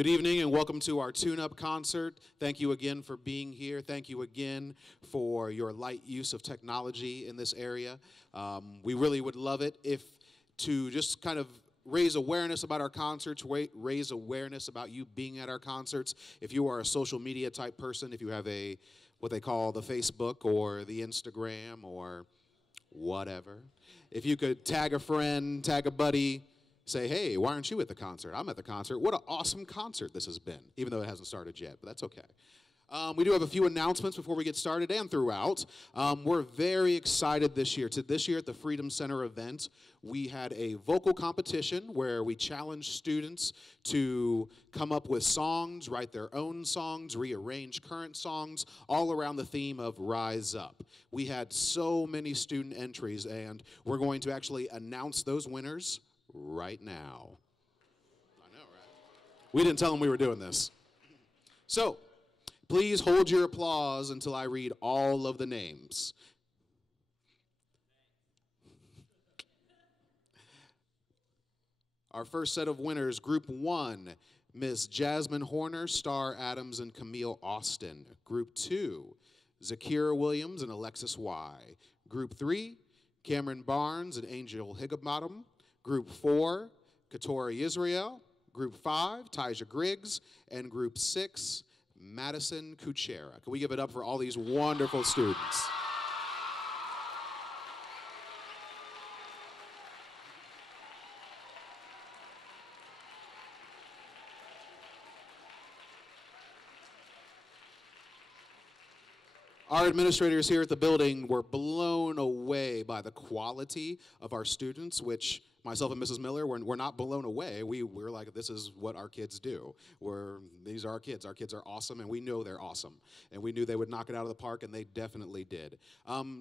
Good evening and welcome to our tune-up concert. Thank you again for being here. Thank you again for your light use of technology in this area. We really would love it if to just kind of raise awareness about our concerts, raise awareness about you being at our concerts. If you are a social media type person, if you have what they call the Facebook or the Instagram or whatever, if you could tag a friend, tag a buddy, say, hey, why aren't you at the concert? I'm at the concert. What an awesome concert this has been, even though it hasn't started yet, but that's okay. We do have a few announcements before we get started and throughout. We're very excited this year. This year at the Freedom Center event, we had a vocal competition where we challenged students to come up with songs, write their own songs, rearrange current songs, all around the theme of Rise Up. We had so many student entries, and we're going to actually announce those winners right now. I know, right? We didn't tell them we were doing this. So, please hold your applause until I read all of the names. Our first set of winners, Group 1, Ms. Jasmine Horner, Star Adams, and Camille Austin. Group 2, Zakira Williams and Alexis Y. Group 3, Cameron Barnes and Angel Higginbottom. Group 4, Katori Israel. Group 5, Tyja Griggs. And Group 6, Madison Kuchera. Can we give it up for all these wonderful students? Our administrators here at the building were blown away by the quality of our students, which myself and Mrs. Miller were not blown away. We're like, this is what our kids do. These are our kids. Our kids are awesome, and we know they're awesome. And we knew they would knock it out of the park, and they definitely did.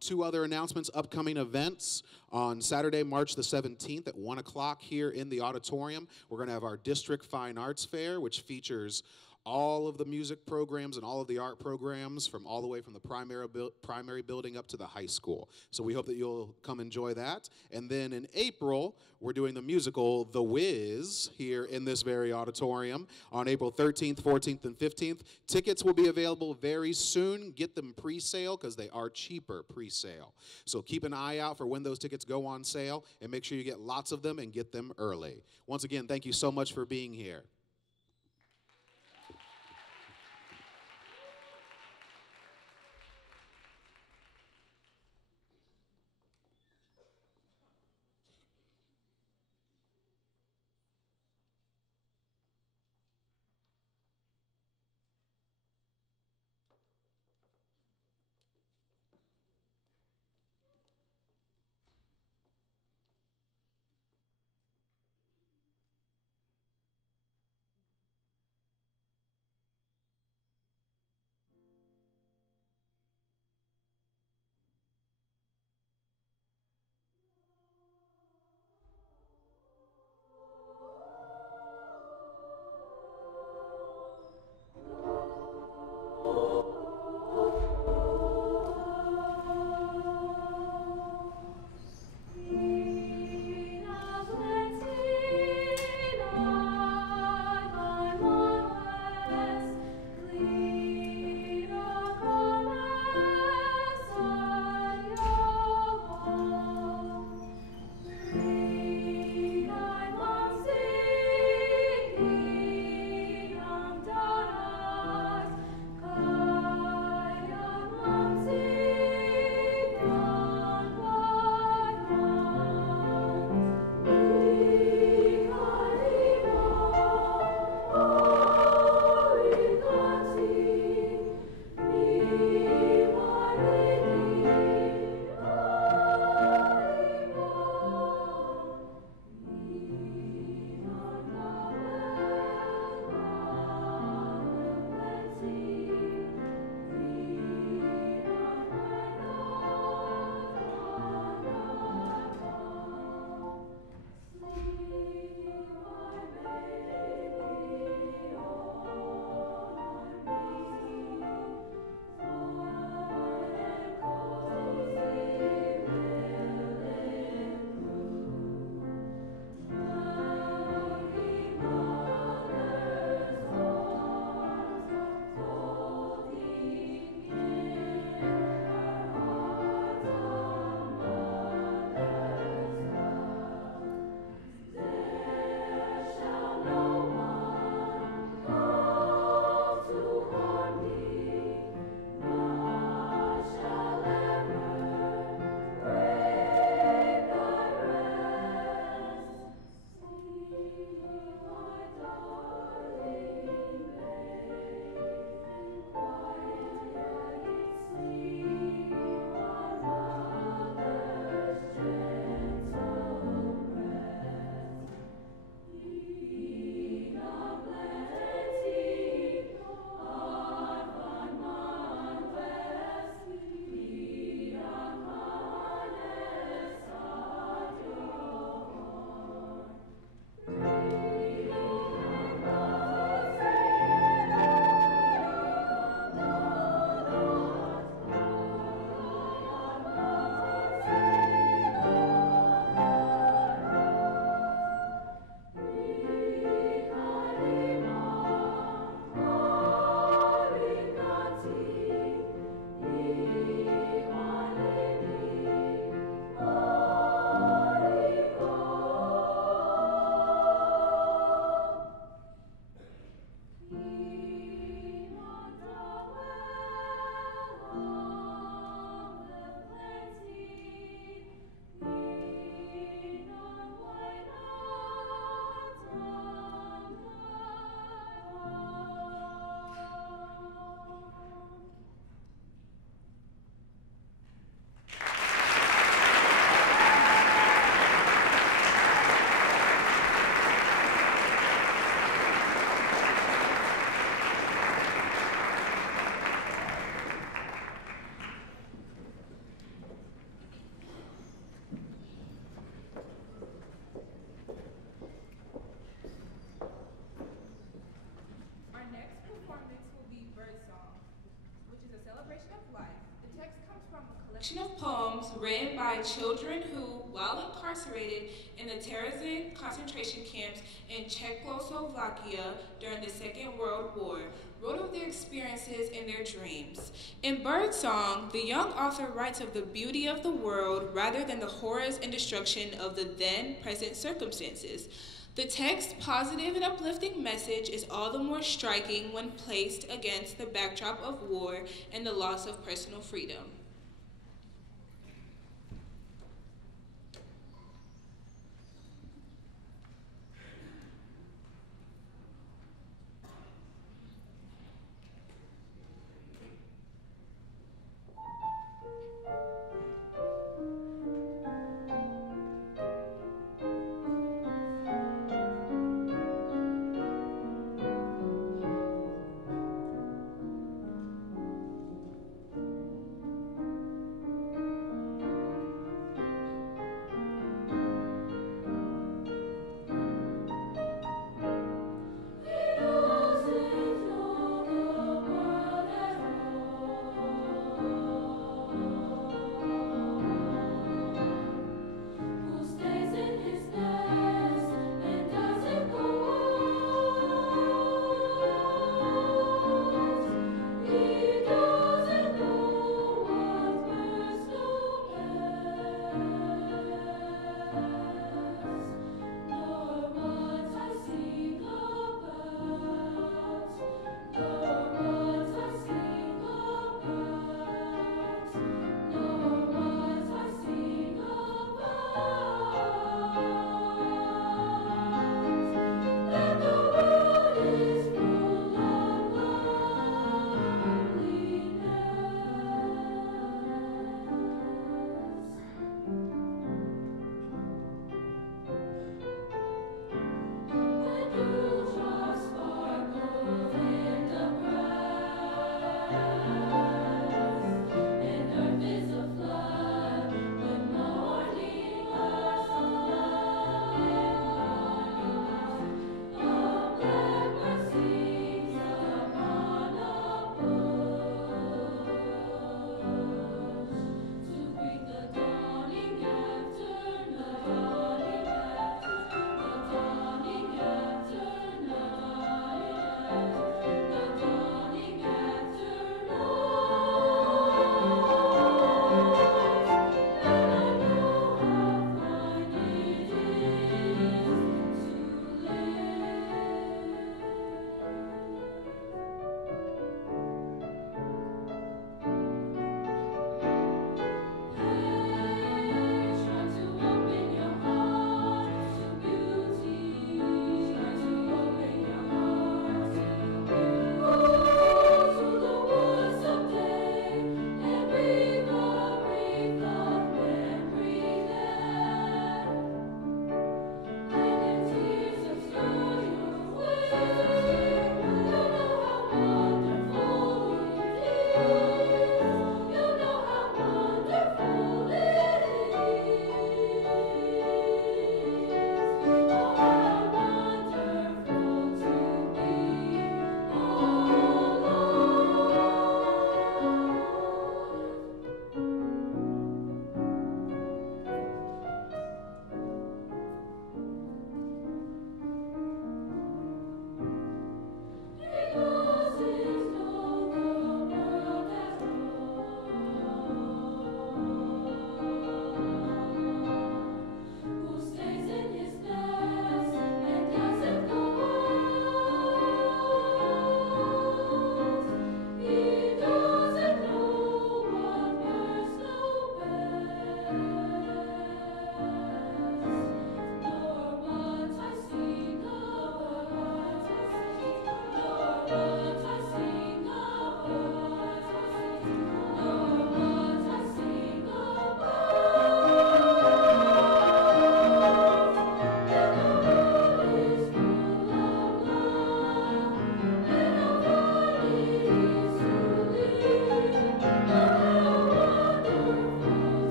Two other announcements, upcoming events. On Saturday, March the 17th at 1 o'clock here in the auditorium, we're going to have our District Fine Arts Fair, which features all of the music programs and all of the art programs from all the way from the primary building up to the high school. So we hope that you'll come enjoy that. And then in April, we're doing the musical The Wiz here in this very auditorium on April 13th, 14th, and 15th. Tickets will be available very soon. Get them pre-sale because they are cheaper pre-sale. So keep an eye out for when those tickets go on sale and make sure you get lots of them and get them early. Once again, thank you so much for being here. children who, while incarcerated in the Terezin concentration camps in Czechoslovakia during the Second World War, wrote of their experiences and their dreams. In Birdsong, the young author writes of the beauty of the world rather than the horrors and destruction of the then present circumstances. The text's positive and uplifting message is all the more striking when placed against the backdrop of war and the loss of personal freedom.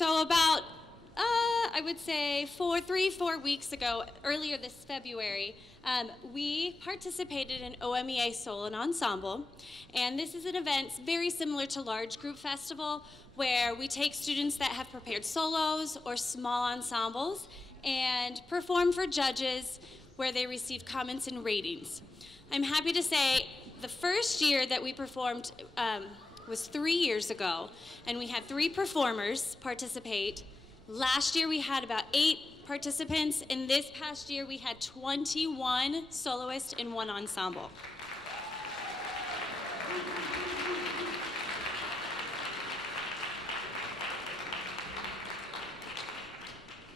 So about, I would say 4 weeks ago, earlier this February, we participated in OMEA Solo and Ensemble. And this is an event very similar to Large Group Festival, where we take students that have prepared solos or small ensembles and perform for judges where they receive comments and ratings. I'm happy to say the first year that we performed was 3 years ago, and we had 3 performers participate. Last year we had about 8 participants, and this past year we had 21 soloists in 1 ensemble.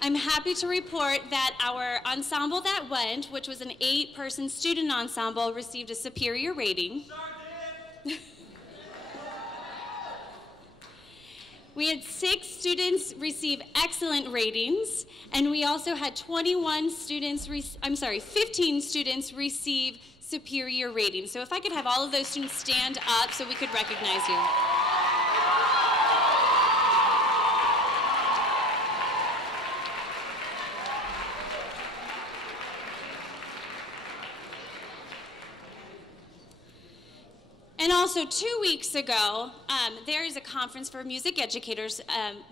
I'm happy to report that our ensemble that went, which was an 8-person student ensemble, received a superior rating. We had 6 students receive excellent ratings, and we also had 15 students receive superior ratings. So if I could have all of those students stand up so we could recognize you. And also 2 weeks ago, there is a conference for music educators.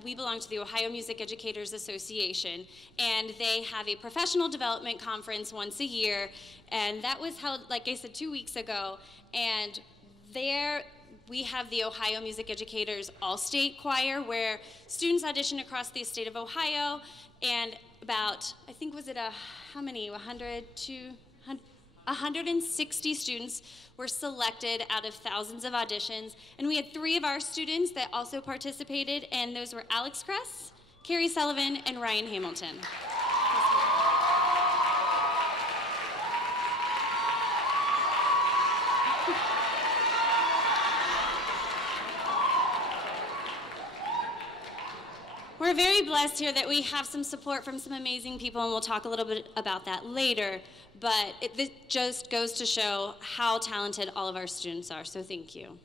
We belong to the Ohio Music Educators Association, and they have a professional development conference once a year, and that was held, like I said, 2 weeks ago. And there we have the Ohio Music Educators All-State Choir, where students audition across the state of Ohio, and about, I think, was it how many, 160 students were selected out of thousands of auditions, and we had 3 of our students that also participated, and those were Alex Kress, Carrie Sullivan, and Ryan Hamilton. We're very blessed here that we have some support from some amazing people, and we'll talk a little bit about that later, but this just goes to show how talented all of our students are, so thank you.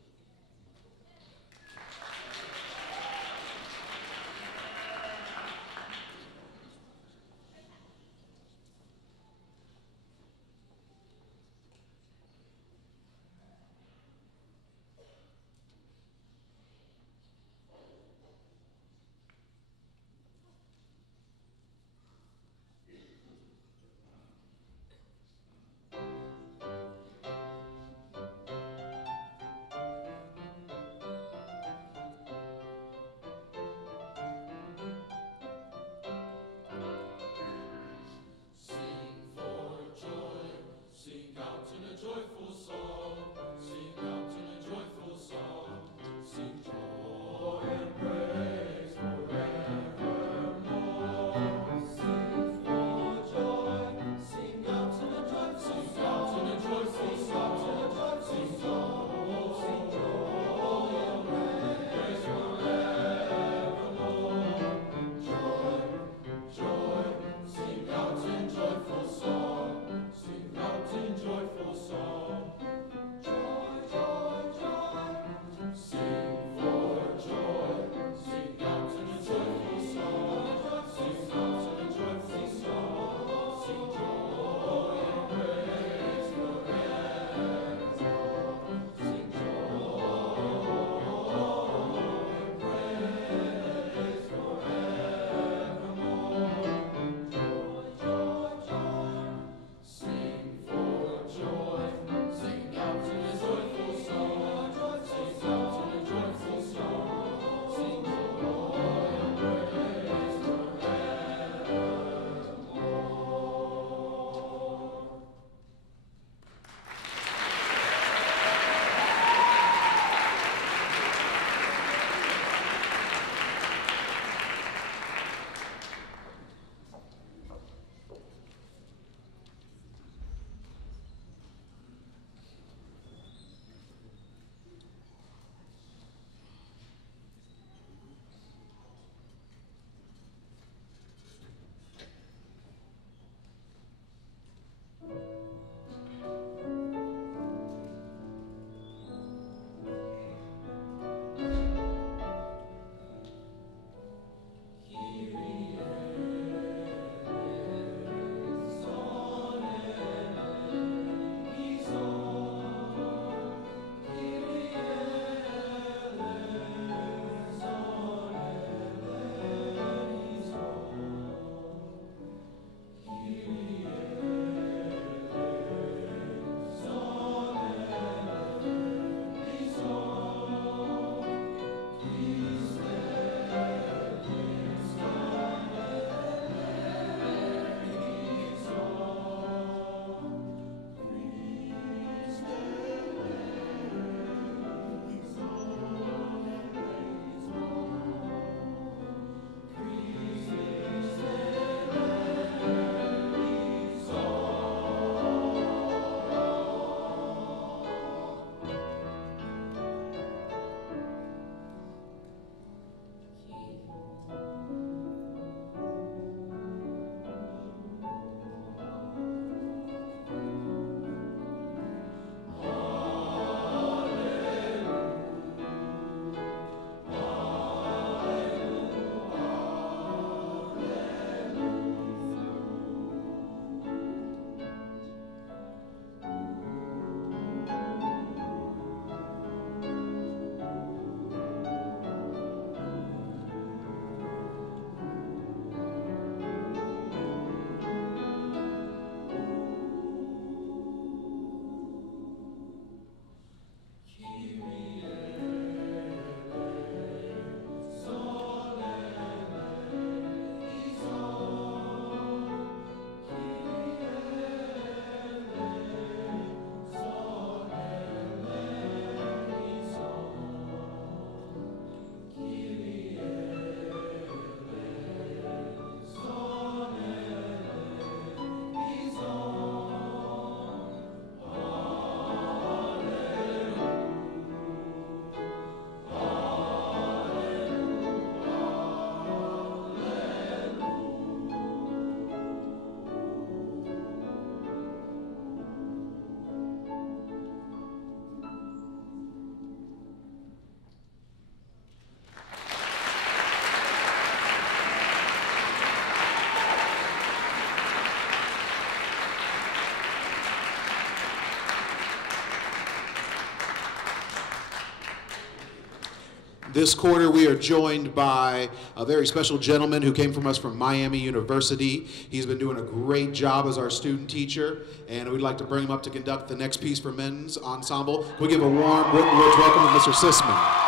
This quarter, we are joined by a very special gentleman who came from us from Miami University. He's been doing a great job as our student teacher, and we'd like to bring him up to conduct the next piece for men's ensemble. We'll give a warm words welcome to Mr. Sisman.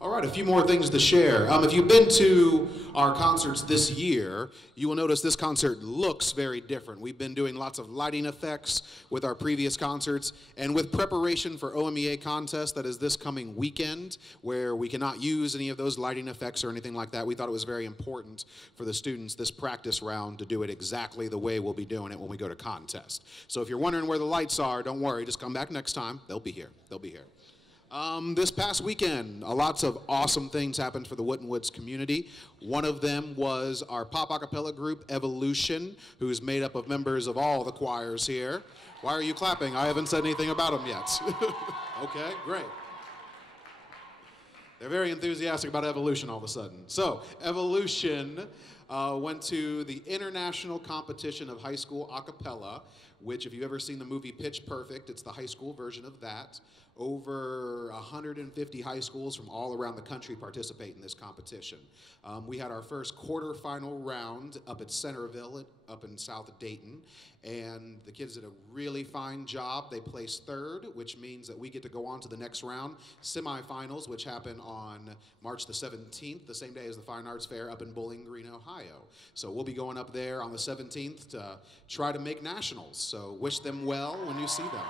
All right, a few more things to share. If you've been to our concerts this year, you will notice this concert looks very different. We've been doing lots of lighting effects with our previous concerts, and with preparation for OMEA contest that is this coming weekend, where we cannot use any of those lighting effects or anything like that, we thought it was very important for the students this practice round to do it exactly the way we'll be doing it when we go to contest. So if you're wondering where the lights are, don't worry, just come back next time. They'll be here. They'll be here. This past weekend, lots of awesome things happened for the Winton Woods community. One of them was our pop acapella group, Evolution, who's made up of members of all the choirs here. Why are you clapping? I haven't said anything about them yet. Okay, great. They're very enthusiastic about Evolution all of a sudden. So, Evolution went to the International Competition of High School Acapella, which, if you've ever seen the movie Pitch Perfect, it's the high school version of that. Over 150 high schools from all around the country participate in this competition. We had our first quarterfinal round up at Centerville, up in South Dayton, and the kids did a really fine job. They placed third, which means that we get to go on to the next round, semifinals, which happen on March the 17th, the same day as the Fine Arts Fair up in Bowling Green, Ohio. So we'll be going up there on the 17th to try to make nationals. So wish them well when you see them.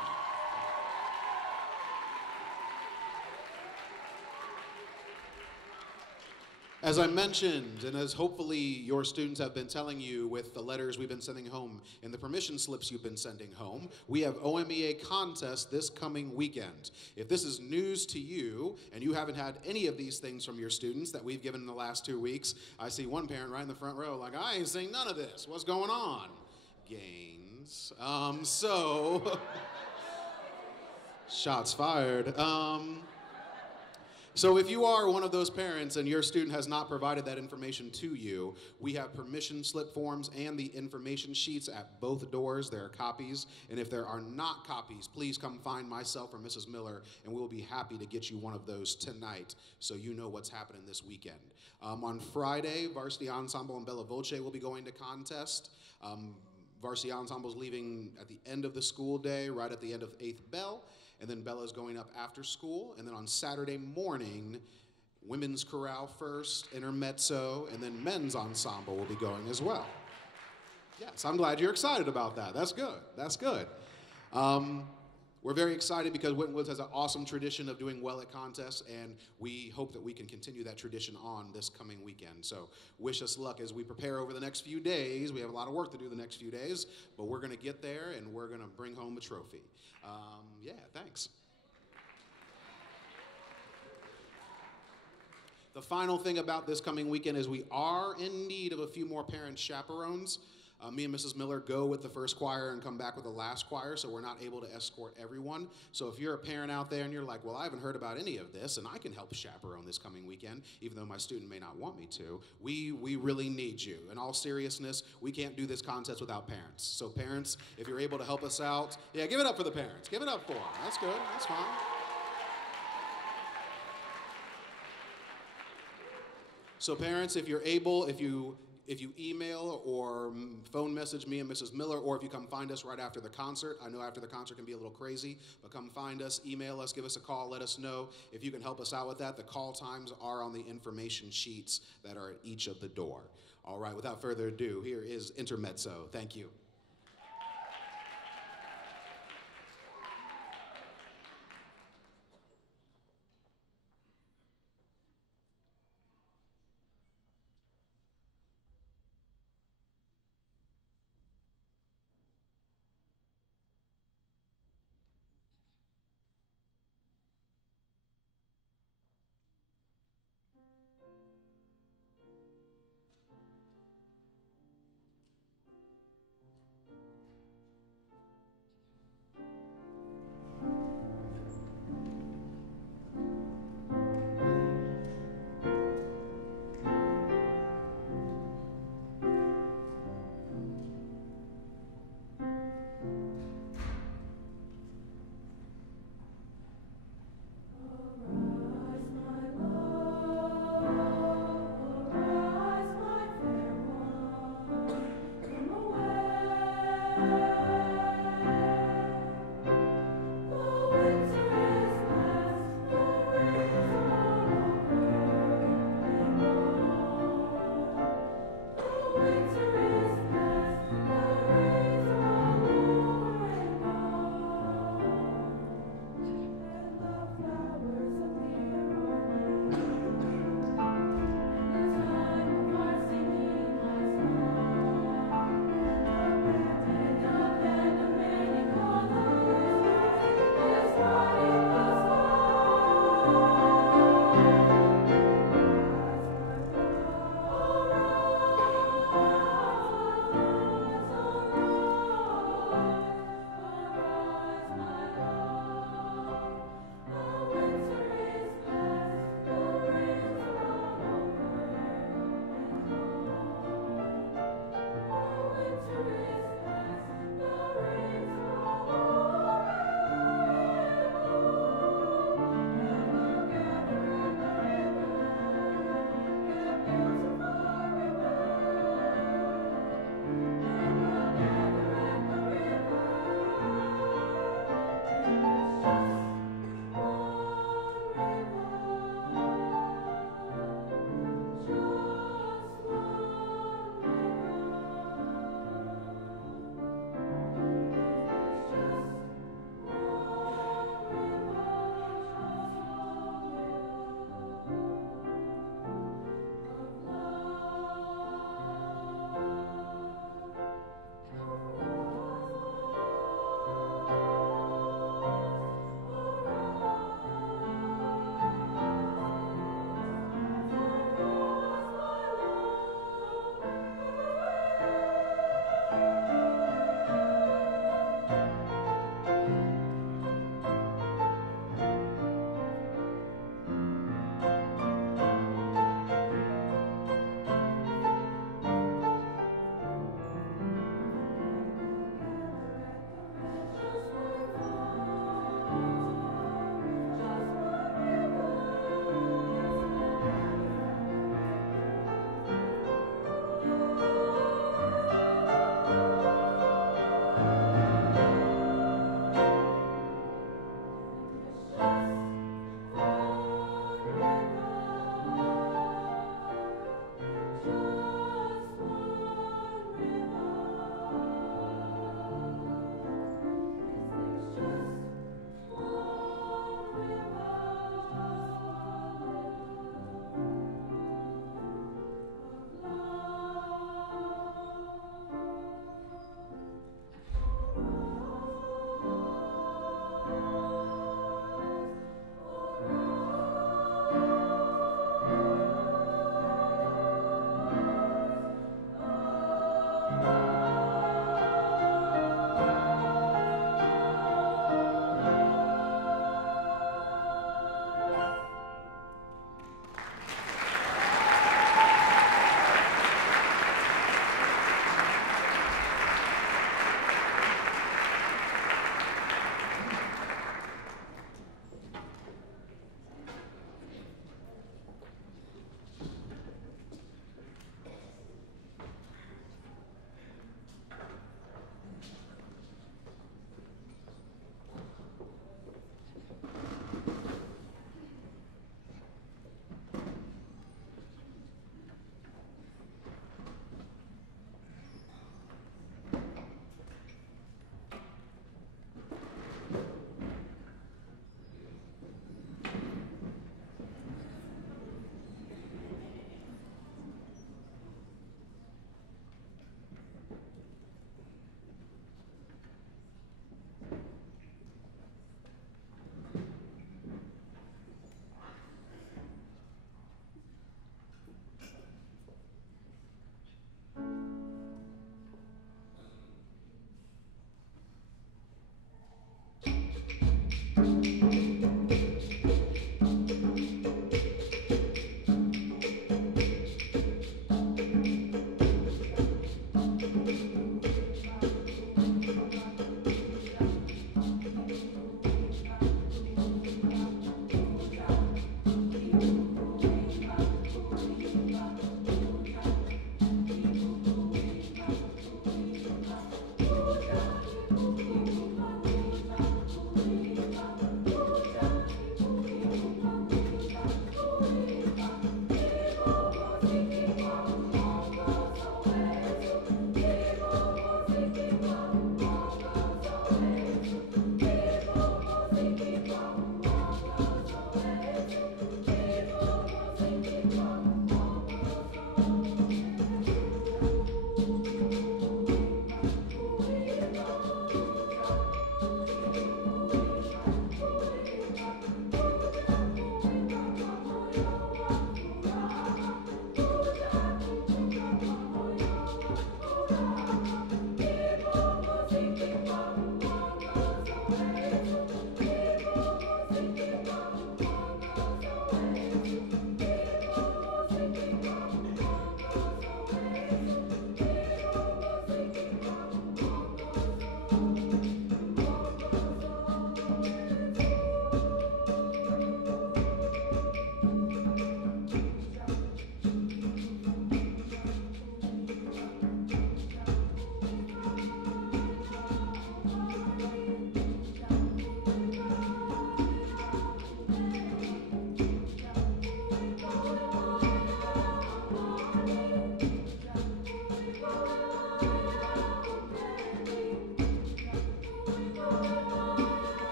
As I mentioned, and as hopefully your students have been telling you with the letters we've been sending home and the permission slips you've been sending home, we have OMEA contest this coming weekend. If this is news to you and you haven't had any of these things from your students that we've given in the last 2 weeks, I see one parent right in the front row like, I ain't seen none of this. What's going on? Gaines. Shots fired. So if you are one of those parents and your student has not provided that information to you, we have permission slip forms and the information sheets at both doors. There are copies, and if there are not copies, please come find myself or Mrs. Miller, and we'll be happy to get you one of those tonight so you know what's happening this weekend. On Friday, Varsity Ensemble and Bella Voce will be going to contest. Varsity Ensemble's leaving at the end of the school day, right at the end of 8th bell. And then Bella's going up after school. And then on Saturday morning, women's chorale first, intermezzo, and then men's ensemble will be going as well. Yes, I'm glad you're excited about that. That's good. That's good. We're very excited because Winton Woods has an awesome tradition of doing well at contests, and we hope that we can continue that tradition on this coming weekend. So wish us luck as we prepare over the next few days. We have a lot of work to do the next few days, but we're going to get there, and we're going to bring home a trophy. Yeah, thanks. The final thing about this coming weekend is we are in need of a few more parent chaperones. Me and Mrs. Miller go with the first choir and come back with the last choir, so we're not able to escort everyone. So if you're a parent out there and you're like, well, I haven't heard about any of this, and I can help chaperone this coming weekend, even though my student may not want me to, we really need you. In all seriousness, we can't do this contest without parents. So parents, if you're able to help us out, yeah, give it up for the parents. Give it up for them. That's good. That's fine. So parents, if you're able, if you email or phone message me and Mrs. Miller, or if you come find us right after the concert. I know after the concert can be a little crazy, but come find us, email us, give us a call, let us know if you can help us out with that. The call times are on the information sheets that are at each of the door. All right, without further ado, here is Intermezzo. Thank you.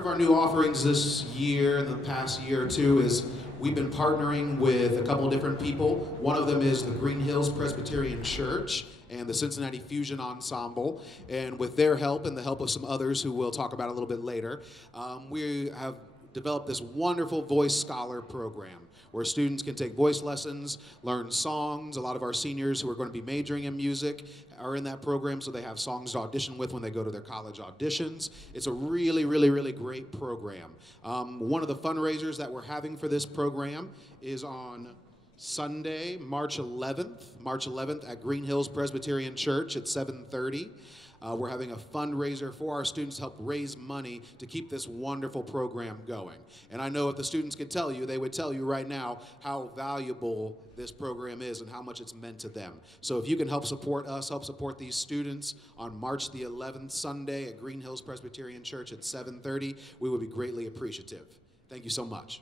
of our new offerings this year, in the past year or two, is we've been partnering with a couple of different people. One of them is the Green Hills Presbyterian Church and the Cincinnati Fusion Ensemble. And with their help and the help of some others who we'll talk about a little bit later, we have developed this wonderful voice scholar program where students can take voice lessons, learn songs. A lot of our seniors who are going to be majoring in music are in that program, so they have songs to audition with when they go to their college auditions. It's a really, really, really great program. One of the fundraisers that we're having for this program is on Sunday, March 11th at Green Hills Presbyterian Church at 7:30. We're having a fundraiser for our students to help raise money to keep this wonderful program going. And I know if the students could tell you, they would tell you right now how valuable this program is and how much it's meant to them. So if you can help support us, help support these students on March the 11th, Sunday at Green Hills Presbyterian Church at 7:30, we would be greatly appreciative. Thank you so much.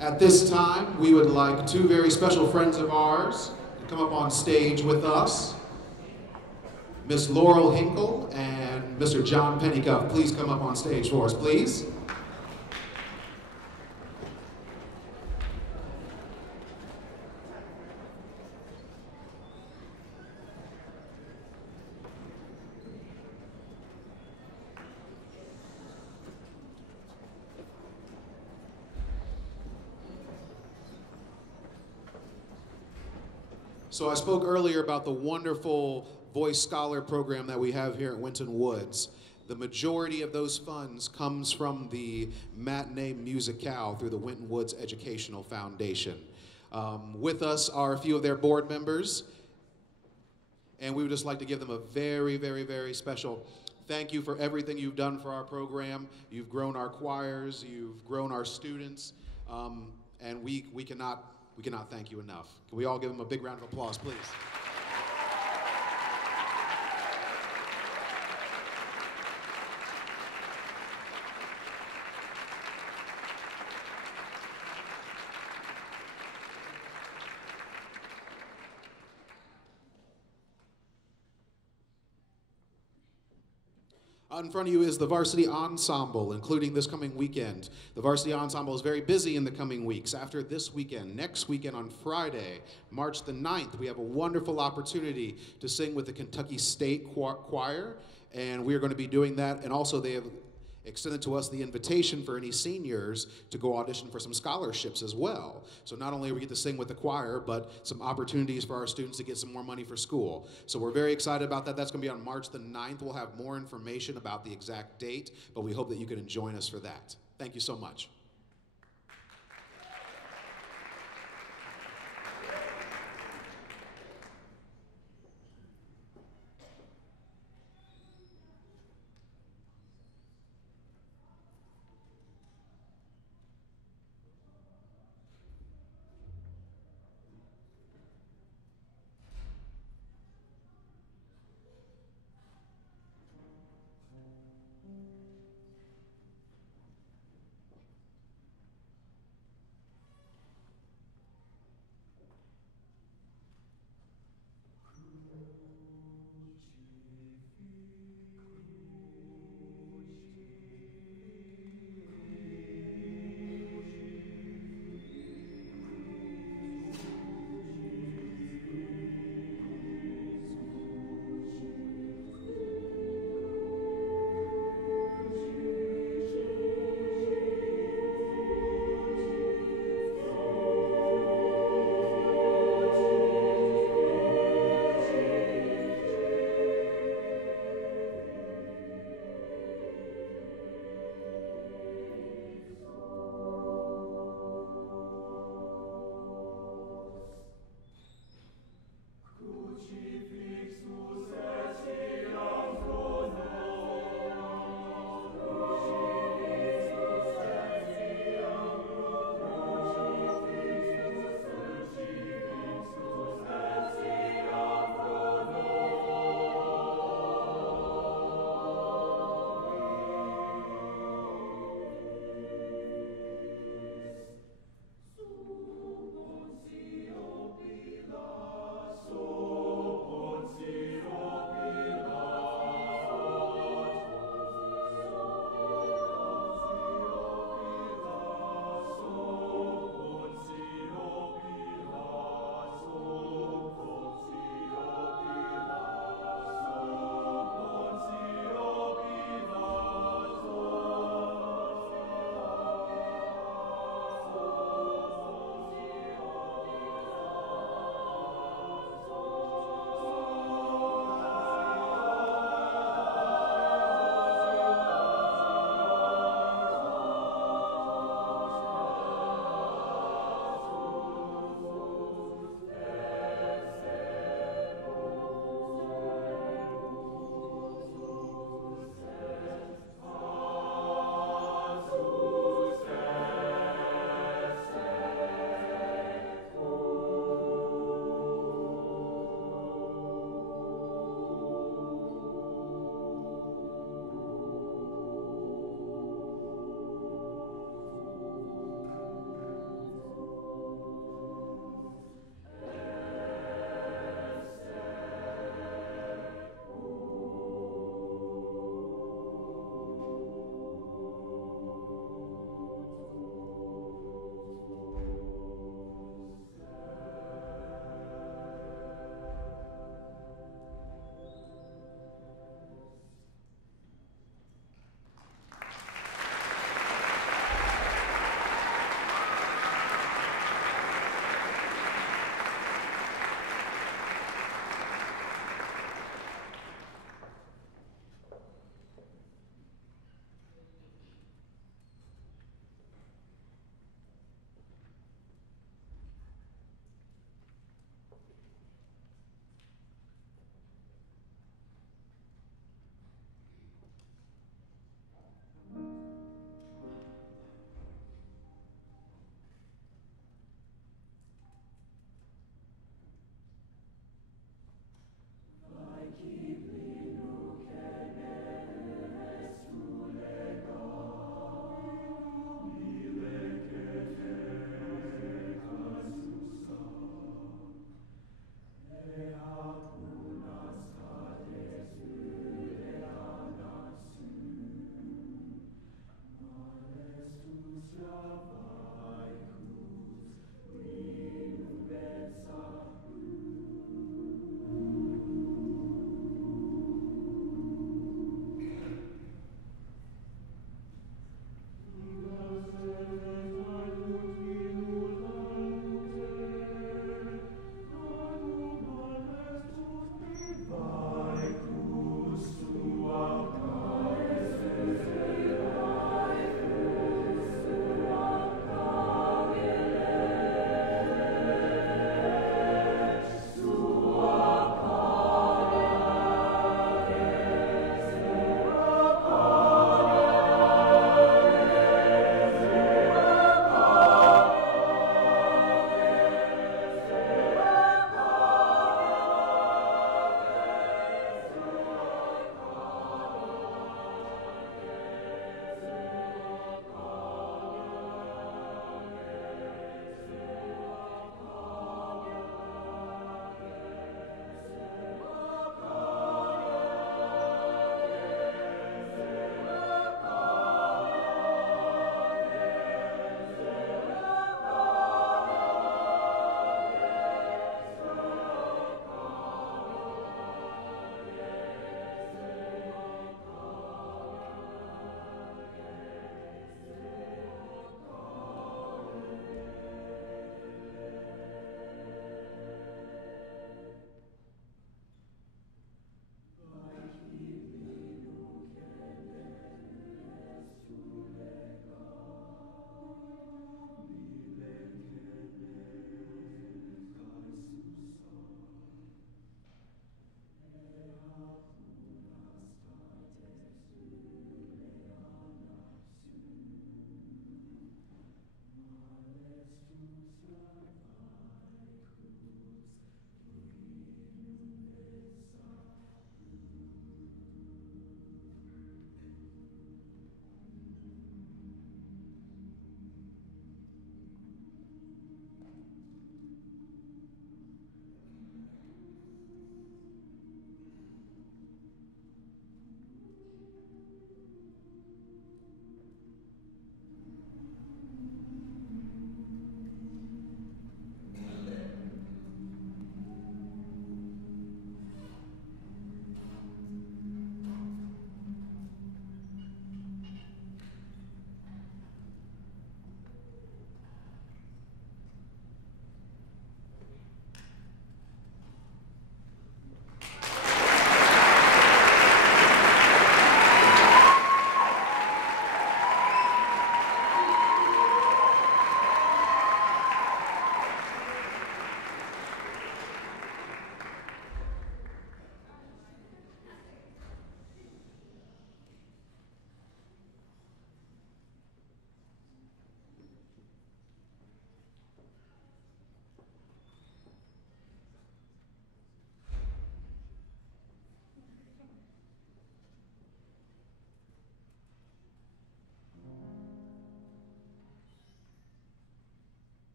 At this time, we would like two very special friends of ours to come up on stage with us. Miss Laurel Hinkle and Mr. John Pennycuff, please come up on stage for us, please. So I spoke earlier about the wonderful Voice Scholar program that we have here at Winton Woods. The majority of those funds comes from the Matinee Musicale through the Winton Woods Educational Foundation. With us are a few of their board members, and we would just like to give them a very, very, very special thank you for everything you've done for our program. You've grown our choirs, you've grown our students, and we cannot thank you enough. Can we all give them a big round of applause, please? Out in front of you is the Varsity Ensemble, including this coming weekend. The Varsity Ensemble is very busy in the coming weeks. After this weekend, next weekend on Friday, March the 9th, we have a wonderful opportunity to sing with the Kentucky State Choir, and we are going to be doing that. And also they have extended to us the invitation for any seniors to go audition for some scholarships as well. So not only do we get to sing with the choir, but some opportunities for our students to get some more money for school. So we're very excited about that. That's going to be on March the 9th. We'll have more information about the exact date, but we hope that you can join us for that. Thank you so much.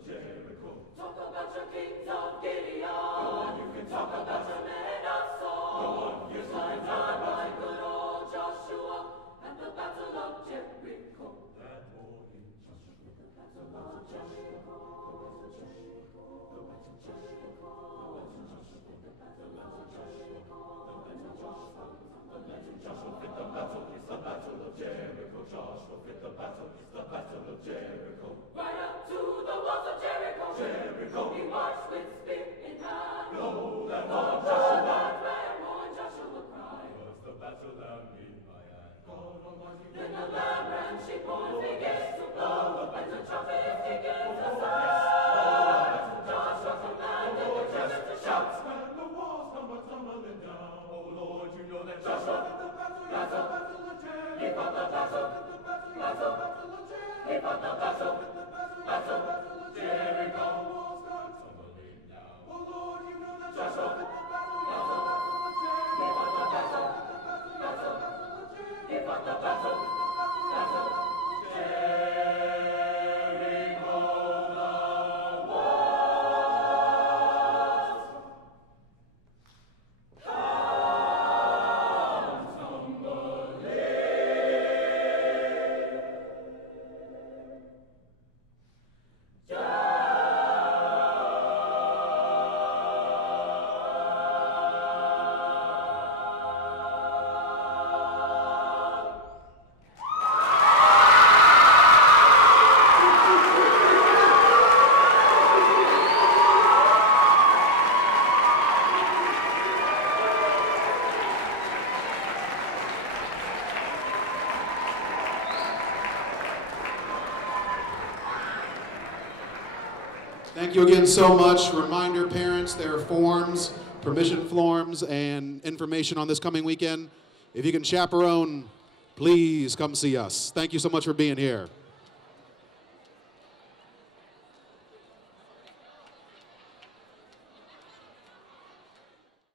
of Jericho. Talk about your kings of Gideon. Go on, you can talk about your men of Saul. Go on, your sons are by good old Joshua at the battle of Jericho. That morning, Joshua, the battle of Jericho. Right up to the walls of Jericho. Jericho. He marched with spear in hand. Lo, that one Joshua cried, one Joshua cried. Was the battle lamb in my hand? God Almighty. Then the lamb ran, sheep horns began to blow, and the trumpets began to sound. Joshua commanded the church to shout. When the walls come tumbling down. Oh Lord, you know that Joshua did the battle of Jericho. He fought the battle of Jericho. He fought the battle of Jericho. Walls come tumbling down. Oh Lord, you know that Joshua did the battle of Jericho. He fought the battle of Jericho. He fought the battle of Jericho. Thank you again so much. Reminder, parents, there are forms, permission forms, and information on this coming weekend. If you can chaperone, please come see us. Thank you so much for being here.